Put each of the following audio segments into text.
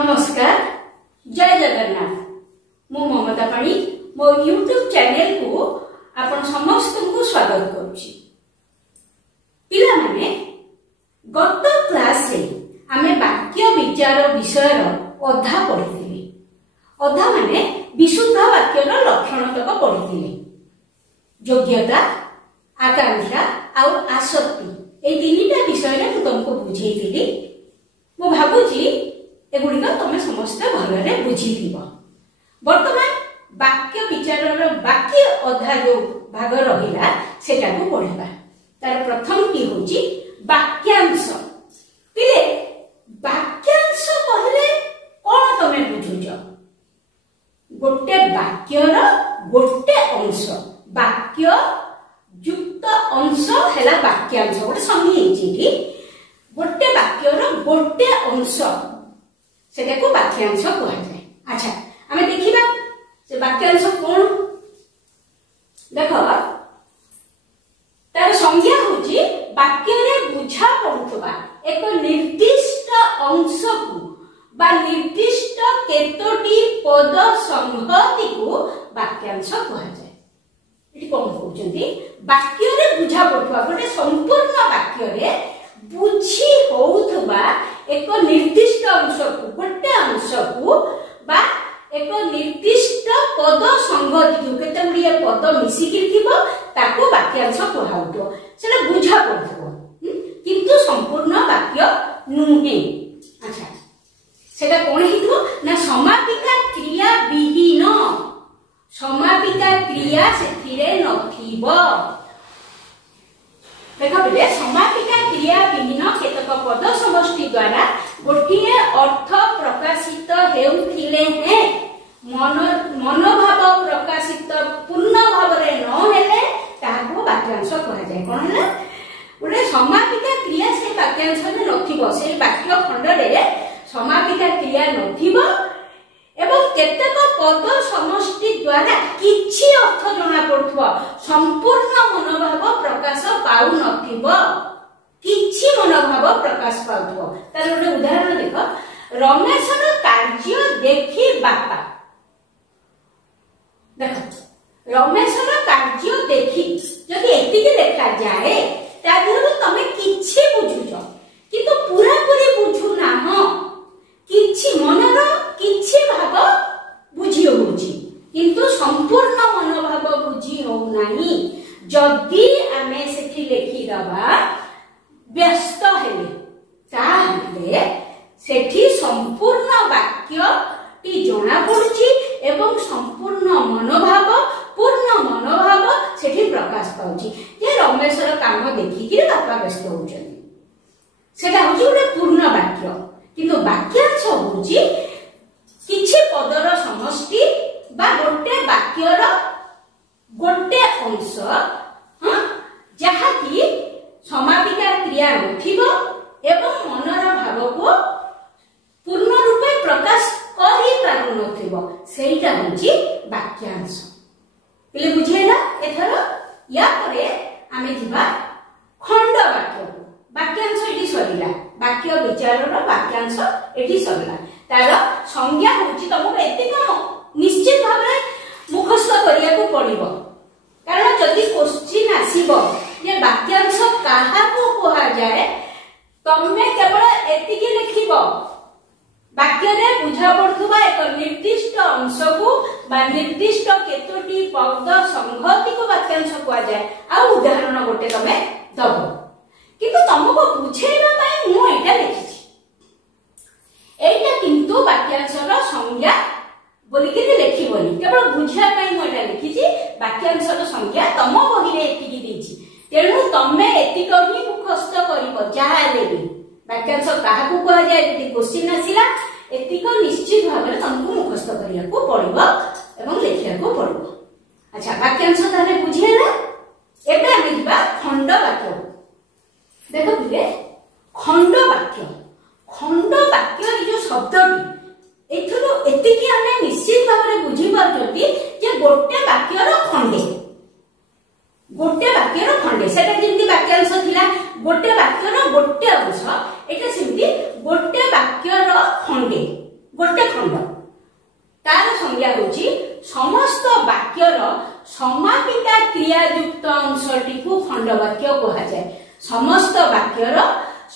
नमस्कार, जय जगन्नाथ। मु ममता पाणी मो यूट्यूब चैनल को आपण समस्त को स्वागत करुछि। पिला माने गत क्लास रे आमे वाक्य विचार विषय अधा पढ़िथिले। अधा माने विशुद्ध वाक्य लक्षण तक पढ़िथिले। योग्यता, आकांक्षा आउ आसक्ति ए तीनटा विषय रे मु तुमको बुझेइथिली। मु भाबुची एगुड़िक तुम समस्त भलरे बुझीथिब। वर्तमान वाक्य विचार बाकी अधा जो भाग रहिला सेटा को पढ़िबा। तार प्रथम टी होची वाक्यांश। पिले वाक्यांश कहले कोन तमे बुझुछ? गोटे वाक्यर गोटे अंश, वाक्य युक्त अंश हैला वाक्यांश। गोटे संज्ञा हेची गोटे वाक्यर गोटे अंश सेटा को वाक्यांश कहा जाए। अच्छा, हमें देखिबा से वाक्यांश कोन। देखो तार संज्ञा होची वाक्य रे बुझा पड़ुथबा एक निर्दिष्ट अंश को बा निर्दिष्ट केतोटी पद संहति को वाक्यांश कहा जाए। एठी कोन कहउचंती वाक्य रे बुझा पड़ुथबा गोटे संपूर्ण वाक्य रे बुझी होउथबा एक निर्दिष्ट अंश को गोटे अंश को बा एक निर्दिष्ट पद संगति को केते गुड़िए पद मिसिकी थिबो ताको वाक्यांश कहउतो। सेटा बुझा पड़थबो किंतु संपूर्ण वाक्य नुहे। अच्छा, सेटा कोन हिथो ना समापिका क्रिया विहीन। समापिका क्रिया सेथिरे नथिबो। देखो बेले समापिका क्रिया विहीन केतक पद समष्टि द्वारा गोटिए अर्थ प्रकाशित हेउथिले हैं मनोभाव प्रकाशित पूर्ण भाव रे न हेले ताको वाक्यांश कहा जाय। कोन हैला गोटे समापिका क्रिया से वाक्यांश रे नथिबो। से वाक्य खंड रे समापिका क्रिया नथिबो एवं केतक पद समष्टि द्वारा किछि अर्थ जणा पड़थबो, संपूर्ण मनोभाव प्रकाश पाउ नथिबो। किछि मनोभाव प्रकाश पाउथबो। तार गोटे उदाहरण देखो, रमेशर कार्य देखि बापा। देखो रमेशर कार्य देखि जदि एतिके देखा जाए तादिरो तमे किछि बुझुछ किंतु पूरा पूरी बुझु ना हो। किछि मनर किछि भाव बुझी होउछि किंतु संपूर्ण मनोभाव बुझी हो नाही। जदि आमे सेठी लेखि दबा व्यस्त हेले ताहले सेठी संपूर्ण वाक्य टी जणा पड़ुछि एवं संपूर्ण मनोभाव पूर्ण मनोभाव सेठी प्रकाश पाउछि जे रमेशर काम देखि कि बापा व्यस्त होउछन्ति। सेटा होछि गोटे पूर्ण वाक्य। किंतु वाक्यांश होउछि किछि पदर समष्टि बा गोटे वाक्यर गोटे अंश जहा कि समापिका क्रिया नथिबो एवं मनर भाव को पूर्ण रूपे प्रकाश करि पारु नथिबो। सेइटा होछि वाक्यांश। पिले बुझेला एथर। या परे आमे जिबा खंड वाक्य। वाक्यांश एठी सरिला। वाक्य विचारर वाक्यांश एठी सरला। तार संज्ञा होछि तमको एतिक निश्चित भाबरे मुखस्थ करिया को पड़िबो। कारण जदि क्वेश्चन आसीबो जे वाक्यांश काहा को कहा जाए तमे केवल एतिक लिखिबो वाक्य रे बुझा पड़थुबा एक निर्दिष्ट अंश को बा निर्दिष्ट केतोटी पद संहति को वाक्यांश कहा जाए। आ उदाहरण गोटे तमे दबो किंतु तुमको बुझेइबा पई मु एटा लिखिछि। एटा किंतु वाक्यांशर संज्ञा बोली के लिखिबोनी, केवल बुझिया पई मु एटा लिखिछि। वाक्यांशर संज्ञा तम बही रे एतिकी देछि। तेनु तमे एतिक ही मुखस्थ करिवो जाहाले भी वाक्यांश काहा को कहा जाय। यदि क्वेश्चन आसिला एतिक निश्चित भाबरे तुमको मुखस्थ करिया को पड़िबो एवं लिखिया को पड़िबो। अच्छा, वाक्यांश तारे बुझियला। एबे आमे जिबा खंड वाक्य। देखो बिले खंड वाक्य। खंड वाक्य ए जो शब्दटी एथरो एतिकी आमे निश्चित भाबरे बुझी पारछती जे गोटे वाक्यर खंडे। गोटे वाक्यर खंडे सेटा जेंति वाक्यांश थिला गोटे वाक्यर गोटे अंश, एटा सेंति गोटे वाक्यर खंडे गोटे खंड तार संज्ञा होची समस्त वाक्यर समापिका क्रियायुक्त अंशटी को खंड वाक्य कहा जाए। समस्त वाक्यर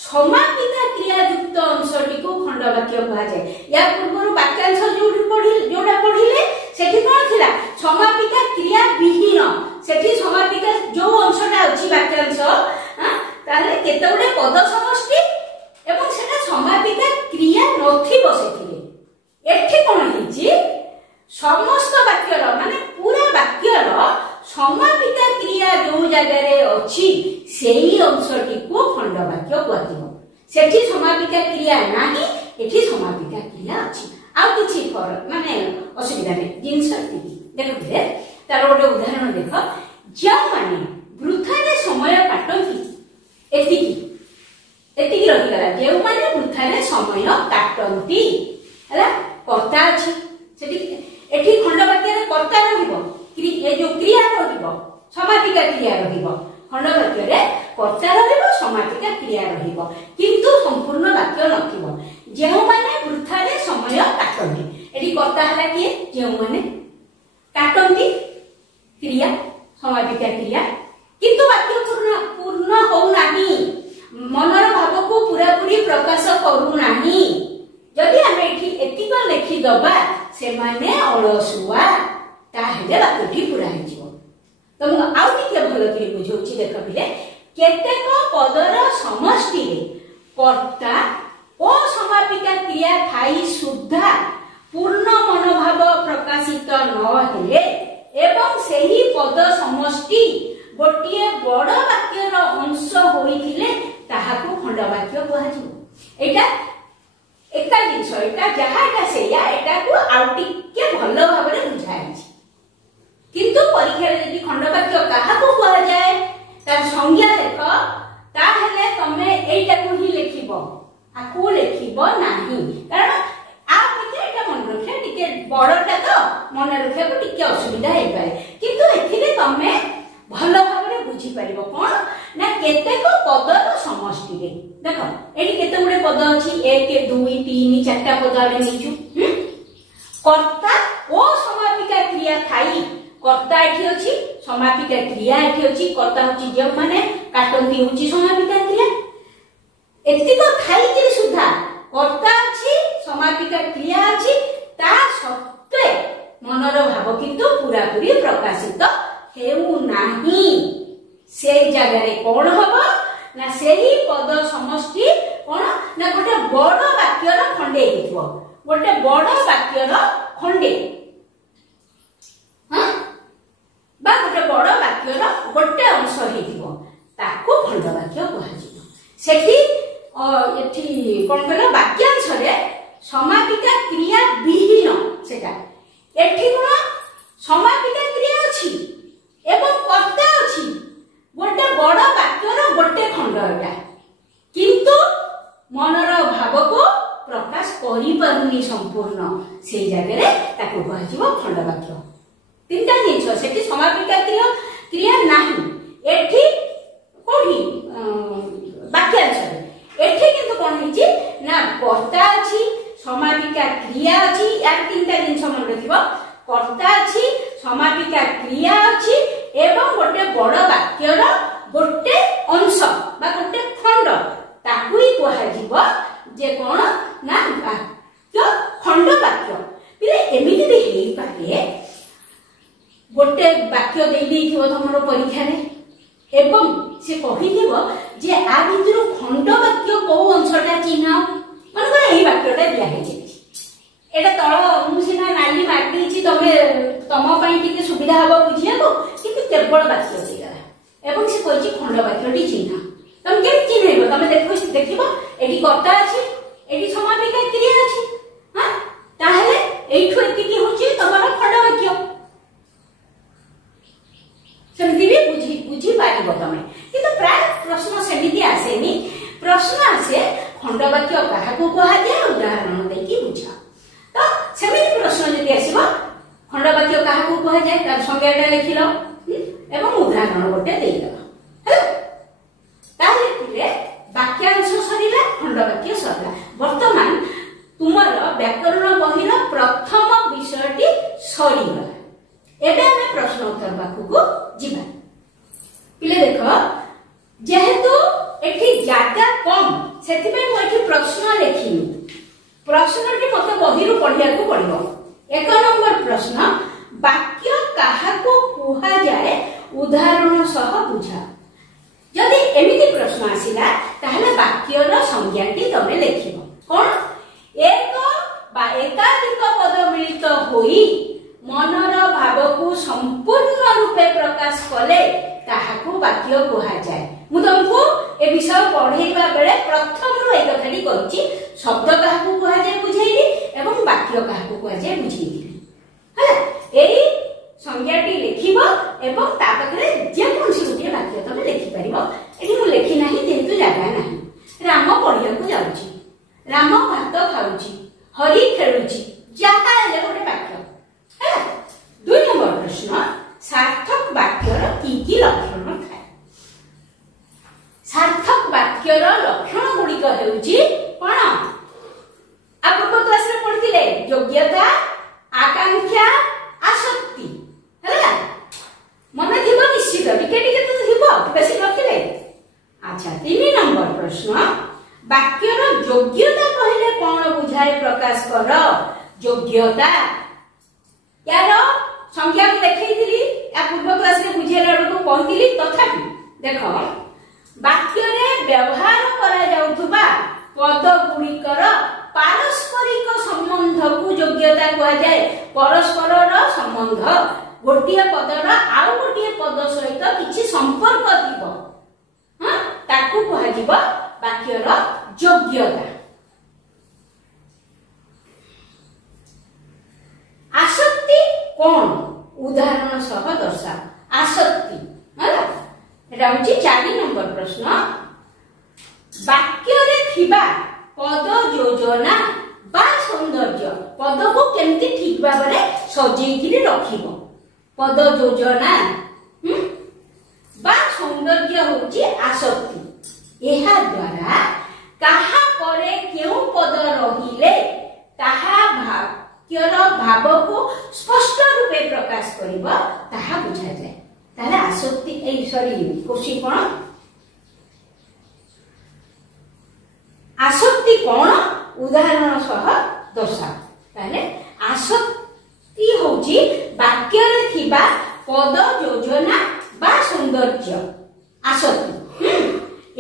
समापिका क्रियायुक्त अंशटी को खंड वाक्य कहा जाए। या पूर्व वाक्यांश जोड़ा पढ़िले सेठी कोन थिला समापिका क्रिया विहीन सेठी समापिका जो अंशटा अछि वाक्यांश ताले केते गुडे पद समष्टि एवं सेटा समापिका क्रिया नथिबो सेठी एठी कोन हिची समस्त वाक्यर माने पूरा वाक्यर समापिका क्रिया जो जगह रे अछि सेही अंशटी को खंड वाक्य कहदिबो। सेठी समापिका क्रिया नाही एठी समापिका क्रिया अछि आ किछि फरक माने असुविधा नै जिंस देखो तार गोटे उदाहरण देख जो माने वृथा रे समय काटती एतिकी रहिगला जो माने वृथा रे समय काटती हला कर्ता अछि सेठी एठी खंड वाक्य रे कर्ता रहिबो ए जो क्रिया रहिबो समापिका क्रिया रहिबो खंड वाक्य रे कर्ता रहिबो समापिका क्रिया रहिबो किंतु संपूर्ण वाक्य नथिबो जेउ माने वृथा रे समय काटती एठी कर्ता हला किए जेउ माने काटती क्रिया समापिका क्रिया किंतु वाक्य पूर्ण हो नाही मनर भाव को पूरा पूरी प्रकाश करू नाही। जदि आमे एठी एतिक लेखि दबा से माने अलसुआ ताहेले वाक्यटी पूरा हो जिवो। तो मु आउ टिके भलो कि बुझौछि देख बिले केतेक पदर समष्टि रे कर्ता ओ समापिका क्रिया थाई सुद्धा पूर्ण मनोभाव प्रकाशित न हेले एवं सेही पद समष्टि गोटिए बड़ वाक्यर अंश होइथिले ताहाको खंड वाक्य कहजिवो। एटा एका जिंस एटा जहाटा सेया एटा को आउटी के भलो भाबरे बुझाइछि किंतु परीक्षा रे यदि खंड वाक्य काहाको कहा जाए तार संज्ञा देख ता हेले तमे एटा को ही लिखिबो आको लिखिबो नाही कारण आ पखे एटा मन रखे टिके बड़टा तो मन रखे को टिके असुविधा हे पारे किंतु एथिले तमे भलो भाबरे बुझी परिबो कोन ना केतेक पदर समष्टि रे देख एठी केते गुडे पद अछि 1 2 3 4टा पद आबे निचु कर्ता ओ समापिका क्रिया थाई कर्ता एठी अछि समापिका क्रिया एठी अछि कर्ता होछि जे माने काटंती होछि समापिका क्रिया एतिक थाई कि सुधा कर्ता अछि समापिका क्रिया अछि ता सत्वे मनर भाव किंतु पूरा पूरी प्रकाशित हेउ नाही से जगह रे कोन हबो ना सेही पद समष्टि कोन ना गोटे बड़ वाक्यर खंडे हितबो गोटे बड़ वाक्यर खंडे हां बा गोटे बड़ वाक्यर गोटे अंश हितबो ताको खंड वाक्य कहजिबो। सेठी एठी कोन कहला वाक्यांश रे समापिका क्रिया विहीन सेटा एठी कोन समापिका क्रिया अछि एवं कर्ता अछि गोटे बड़ वाक्यर गोटे खंड एटा किंतु मनर भाव को प्रकाश करि पारुनी संपूर्ण से जगह रे ताको कहजिवो खंड वाक्य। तीनटा जिंस सेठी समापिका क्रिया नाही एठी कोठी वाक्यांश एठी किंतु कोन हिची ना कर्ता अछि समापिका क्रिया अछि या तीनटा जिंस मन रखिबो कर्ता अछि समापिका क्रिया अछि एवं गोटे बड़ वाक्यर गोटे अंश बा गोटे खंड ताकू ही कहजिवो जे कोन ना वाक्य खंड वाक्य पिले एमिति दे हेई पारे गोटे वाक्य देई देइथिबो तमरो परीक्षा रे एवं से कहिदिबो जे आ भितरु खंड वाक्य को अंशटा चिन्ह मन को एही वाक्यटा दिया हे एटा तळ मुसिना नाली मारती छी तम पई टिके सुविधा हबो बुझिया को किंतु केवल वाक्य देला एवं से कहछि खंड वाक्यटी चिन्ह तम के चिन्हइबो तमे देखिबो एटी कर्ता अछि एटी समापिका क्रिया अछि हां ताहले एठु एतिकी होछि तमरो खंड वाक्य सेमति भी बुझी पारिबो तमे किंतु प्राय प्रश्न सेमिति आसेनी प्रश्न आसे खंड वाक्य काहाको कहा जाय उदाहरण देकी बुझा तो सेमिति प्रश्न जदि आसीबो खंड वाक्य काहाको कहा जाय तार संज्ञाटा लिखिलो एवं उदाहरण गोटे देइलो हेलो ताले वाक्यांश सरीला खंड वाक्य सरला वर्तमान तुमर व्याकरण बहिर प्रथम विषयटी सरीगला। एबे आमे प्रश्न उत्तर पाखकु जिबा। पिले देख जेहेतु एठी जागा कम सेतिबे मु एठी प्रश्न लेखिनी। प्रश्नटी मते बहिरु पढिया को पड़िबो। 1 नंबर प्रश्न वाक्य काहाको कुहा जाए उदाहरण सह बुझा। जदि एमिति प्रश्न आसिला ताहले वाक्यर संज्ञाटी तमे लेखिबो। कोन एक बा एकाधिक पद मिलित होई मनर भाव को संपूर्ण रूपे प्रकाश कले ताहाकू वाक्य कुहा जाए। मु तुमको ए विषय पढ़ेइबा बेले प्रथम रु एक कथाटी कहूची शब्द काहाकू कुहा जाए बुझेइली एवं वाक्य काहाकू कुहा जाए बुझेइली। हला एई संज्ञाटी लिखिबो एवं ता पाखरे जे कोनसी गोटे वाक्य तमे लिखि परिबो। एठी मु लिखि नाही जेहेतु जागा नाही। राम पढ़िया को जाउची, राम भात खाउची, हरि खेलुची, जाहा हेले गोटे वाक्य। हला 2 नंबर प्रश्न सार्थक वाक्यर की लक्षण थाए। सार्थक वाक्यर लक्षण गुड़िक हेउची कोन आ पूर्व क्लास रे पढ़िथिले योग्यता, आकांक्षा, आसक्ति। हला मन थिबो निश्चित टिके टिके तो थिबो बेसी नथिले। अच्छा 3 नंबर प्रश्न वाक्यर योग्यता कहले कोन बुझाए प्रकाश कर। योग्यता यार संख्या को देखैथिली या पूर्व क्लास रे बुझेला को कहथिली तथापि देखो वाक्य रे व्यवहार करा जाउथबा पद गुड़िकर पारस्परिक संबंध को योग्यता कहा जाए। परस्पर संबंध गोटिए पदर आउ गोटिए पद सहित किछि संपर्क थिबो हां ताकू कहा जिवो वाक्यर योग्यता। आसक्ति कोन उदाहरण सह दर्शा। आसक्ति हला एटा होची 4 नंबर प्रश्न वाक्य रे थिबा पद योजना बा सौंदर्य पद को केमती ठीक भाबरे सजेइकिरि रखिबो। पद योजना बा सौंदर्य होची आसक्ति। एहा द्वारा काहा परे केउ पद रहिले ताहा वाक्यर भाव को स्पष्ट रूपे प्रकाश करिबो ताहा बुझा जाय। ताले आसक्ति ए सॉरी कोशी कोन आसक्ति कोन उदाहरण सह दर्शा। ताले आसक्ति होची वाक्य रे थिबा पद योजना बा सौंदर्य आसक्ति।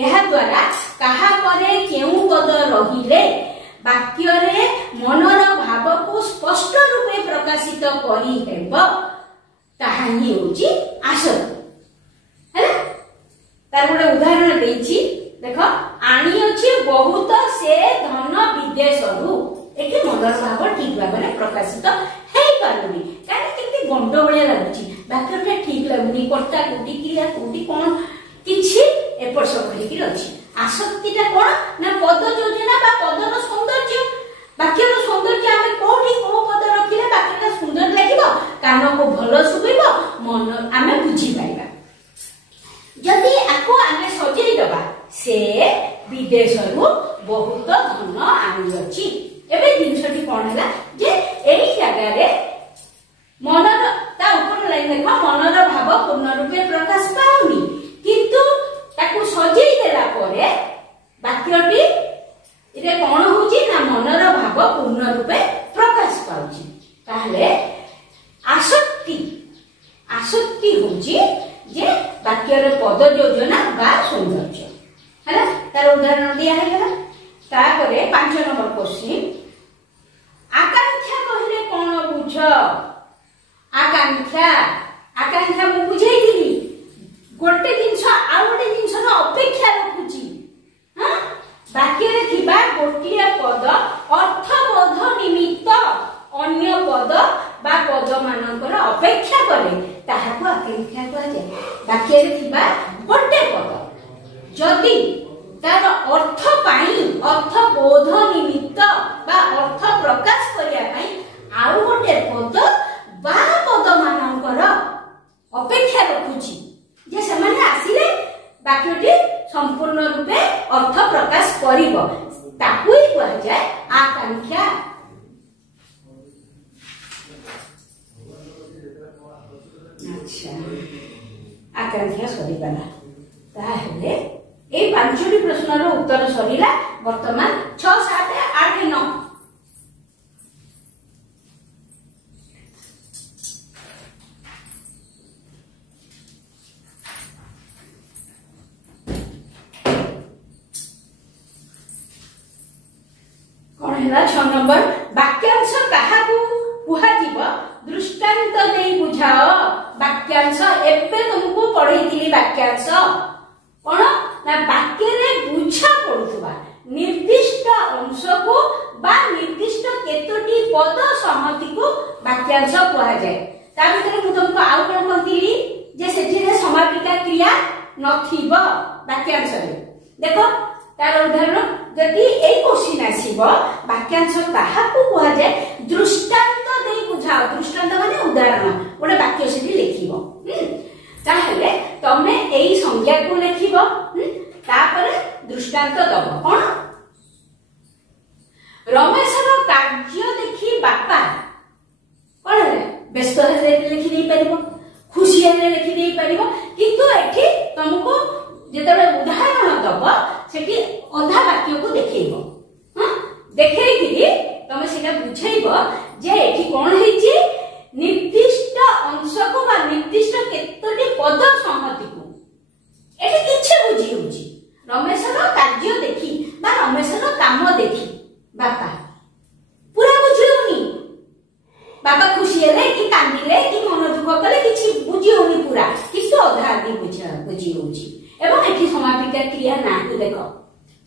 एहा द्वारा काहा परे केउ पद रहिले वाक्य रे मनर भाव को स्पष्ट रूपे प्रकाशित करी हेबो ताहा ही होची आसक्ति। हैला तार गोटे उदाहरण देइछि देखो आनी अछि बहुत से धन विदेशरू। एके मनर भाव ठीक भाबरे प्रकाशित हेई पारुनी कारण केते गंड बळिया लागुछि वाक्यटा ठीक लागुनी कर्ता कोटी क्रिया कोटी कोन किछि एपर सब हेकी अछि। आसक्तिटा कोन ना पद योजना बा पदर सौंदर्य वाक्यर सौंदर्य आमे कोठी को पद रखिले वाक्यटा सुंदर लागिबो कान को भलो सुबिबो मन आमे बुझी पाइबा। जदि आको आमे सजेई दबा से विदेशरू बहुत धन आनी अछि। एबे जिनसटी कोन हैला जे एई जगह रे मनर ता ऊपर लाइन देखो मनर भाव पूर्ण रूपे प्रकाश पाउनी किंतु ताकू सजेई देला परे वाक्यटी इरे कोन होची ना मनर भाव पूर्ण रूपे प्रकाश पाउची। ताहले आसक्ति आसक्ति होची जे वाक्यर पद योजना बा सौंदर्य। हैला तार उदाहरण दिया हैला। तापरे 5 नंबर क्वेश्चन आकांक्षा कहले कोन बुझ। आकांक्षा आकांक्षा मु बुझाई दिली गोटे जिंस आ गोटे जिंस न अपेक्षा रखुची। हां वाक्य रे थिबा गोटिए पद अर्थबोध निमित्त अन्य पद बा पद मानकर अपेक्षा करे ताहाको आकांक्षा कहा जाय। वाक्य रे थिबा गोटे पद जदि तार अर्थ पाई अर्थबोध निमित्त बा अर्थ प्रकाश करिया पई आउ गोटे पद बा पद मानकर अपेक्षा रखुची जे समान आसिले वाक्यटी संपूर्ण रूपे अर्थ प्रकाश करिवो ताकू ही कहा जाय आकांक्षा। अच्छा आकांक्षा सरीगला ताहले ए पांचटी प्रश्नर उत्तर सरीला वर्तमान 6 7 8 9 कौन है 6 नंबर वाक्यांश काहाकू कुहा जीव दृष्टांत देई बुझाओ वाक्यांश एबे तुमको पढैतिली वाक्यांश कौन ना वाक्य रे बुझा पडुथबा निर्दिष्ट अंश को बा निर्दिष्ट केतोटी पद सहमति को वाक्यांश कुहा जाय ता भितर मु तुमको आउ कोन कहतिली जे सेठी रे समापिका क्रिया नथिबो वाक्यांश रे देखो तार उदाहरण जदि ए क्वेश्चन आसीबो वाक्यांश काहाकू कुहा जाय दृष्टांत देई बुझाओ दृष्टांत माने उदाहरण गोटे वाक्य सेठी लिखिबो ताहले तमे एई संज्ञा को लिखिबो तापर दृष्टांत दबो कोन रमेशर कार्य देखि बापा कोन रे व्यस्त हेले लिखि देई परिबो खुशी हेले लिखि देई परिबो किंतु एठी तुमको जेतबे उदाहरण दबो सेठी अधा वाक्य को देखैबो देखै कि तमे सेटा बुझैबो जे एठी कोन हेछि निर्दिष्ट अंश को बा निर्दिष्ट केतोटी पद सहमति को एठी किछ बुझी होछि रमेशर कार्य देखि बा रमेशर काम देखि बापा पूरा बुझियोनी बापा खुशी हेले कि कांदिले कि मन दुख कले किछ बुझी होनी पूरा किंतु अधा आदि बुझी होछि एवं एठी समापिका क्रिया नाही देखो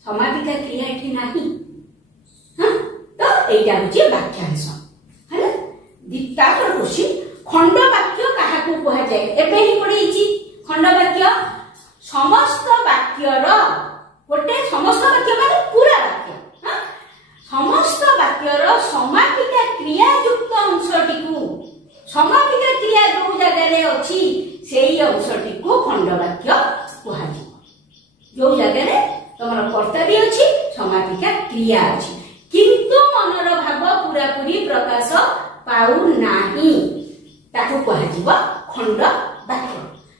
समापिका क्रिया एठी नाही हां तो एटा होछि वाक्यांश हैला दिता पर क्वेश्चन खंड वाक्य काहाकू कहा जाय एबे ही पढिछि खंड वाक्य समस्त वाक्यर गोटे समस्त वाक्य माने पूरा वाक्य हां समस्त वाक्यर समापिका क्रिया युक्त अंशटी को समापिका क्रिया जो जगह रे अछि सेही अंशटी को खंड वाक्य कहा जाय जो जगह रे तमरा कर्ता भी अछि समापिका क्रिया अछि किंतु मनर भाव पूरा पूरी प्रकाश पाउ नाही ताकू कहा जीव खंड वाक्य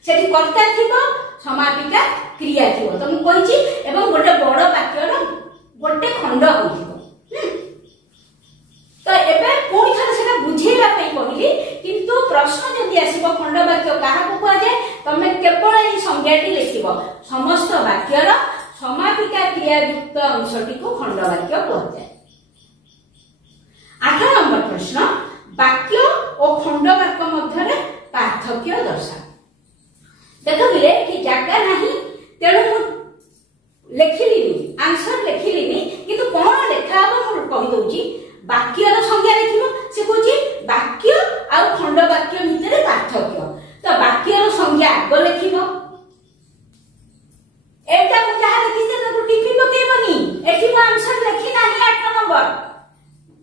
सेठी कर्ता थिबो समापिका क्रिया थिबो तम कहिछि एवं गोटे बड़ वाक्यर गोटे खंड होइथिबो तो एबे कोन थारे सेटा बुझेबा पई कहली किंतु प्रश्न जदि आसीबो खंड वाक्य काहाकू कहा जाय तमे केवल एई संज्ञाटी लिखिबो समस्त वाक्यर समापिका क्रिया युक्त अंशटी को खंड वाक्य कहा जाय 8 नंबर प्रश्न वाक्य और खंड वाक्य मध्य पार्थक्य दर्शा देखो बिले कि जागा नहीं तेणु मु लिखिलिनी आंसर लिखिलिनी किंतु कोन लेखा हो मु कहि दउची वाक्य रो संज्ञा लिखिबो से कहूची वाक्य आ खंड वाक्य भितर पार्थक्य तो वाक्य रो संज्ञा आग लिखिबो एटा मु जहा लिखिसे तो टिपी पकेबनी एठी मु आंसर लिखि नाही 8 नंबर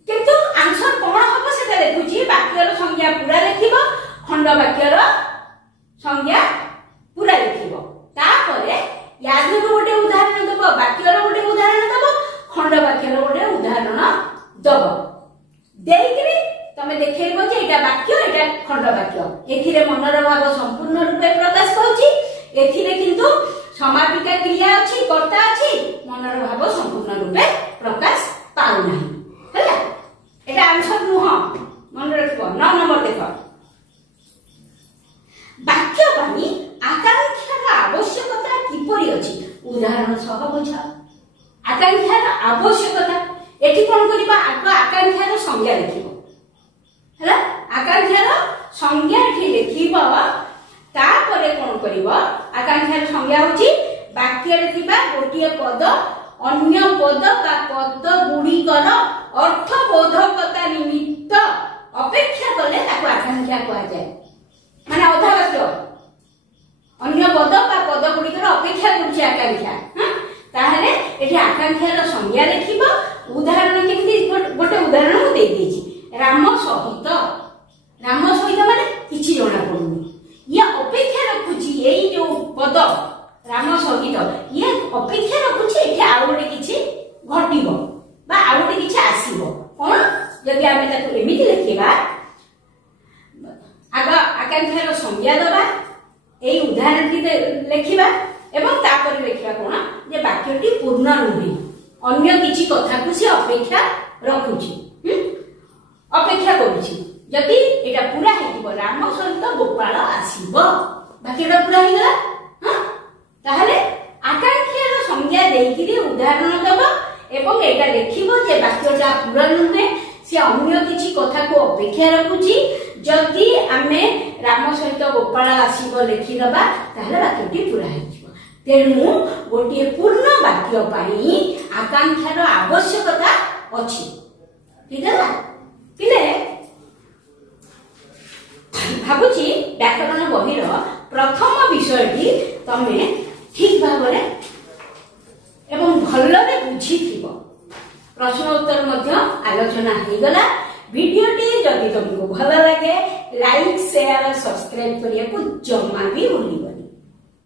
किंतु आंसर कोन हबो सेटा देखुची वाक्य रो संज्ञा पूरा लिखिबो खंड वाक्य रो संज्ञा पूरा लिखिबो तापरे यादु गोटे उदाहरण दबो वाक्य रो गोटे उदाहरण दबो खंड वाक्य रो गोटे उदाहरण दबो देइकरी तमे देखैबो जे एटा वाक्य एटा खंड वाक्य एथिरे मनर भाव संपूर्ण रूपे प्रकाश पाउची एथिरे किंतु समापिका क्रिया अछि कर्ता अछि मनर भाव संपूर्ण रूपे प्रकाश पाउ नाही हैला एटा आंसर नुह मन रखबो 9 नंबर देखो वाक्य बानी आकांक्षार आवश्यकता किपरि अछि उदाहरण सह बुझा आकांक्षार आवश्यकता एठी कोन करिबा आकांक्षार संज्ञा लिखिबो हैला आकांक्षार संज्ञा एठी लिखिबो तापरे कोन करिबो आकांक्षार संज्ञा होची वाक्य रे थिबा गोटिए पद अन्य पद का पद गुडी कर अर्थ बोधकता निमित्त अपेक्षा कले ताको आकांक्षा कहा जाय माने अधा वाक्य अन्य पद का पद गुडी कर अपेक्षा करछि आकांक्षा हां ताहले एठी आकांक्षार संज्ञा लिखिबो उदाहरण केमति गोटे उदाहरण मु देई देछि राम सहित माने किछि जणा पडुनी या अपेक्षा रखुछि एई जो पद राम सहित ये अपेक्षा रखुछि एठी आ गोटे किछि घटिबो बा आ गोटे किछि आसीबो कोन जदि आमे ताको एमिति लिखिबा आगा आकांक्षार संज्ञा दबा एई उदाहरणटी लेखिबा एवं तापर लेखिबा कोन जे वाक्यटी पूर्ण नुहे अन्य किछि कथा को से अपेक्षा रखुछि अपेक्षा करूछि जदि एटा पूरा हेतिबो राम सहित गोपाल आसीबो वाक्यटा पूरा हेगला हां ताहले आकांक्षार संज्ञा देइकिरी उदाहरण दबा एवं एटा लेखिबो जे वाक्यटा पूरा नुहे से अन्य किछि कथा को अपेक्षा रखुछि जदि आमे राम सहित गोपाल आसीबो लेखि दबा ताहले वाक्यटी पूरा हेजिबो तेणु गोटे पूर्ण वाक्य पाई आकांक्षार आवश्यकता अछि ठीक है पिले भाबुची व्याकरण बहिर प्रथम विषयटी तमे ठीक भाबरे एवं भलरे बुझिथिबो प्रश्न उत्तर मध्य आलोचना हो गला वीडियोटी जदि तुमको भल लगे लाइक शेयर सब्सक्राइब करिया को जमा भी भूलिबनी।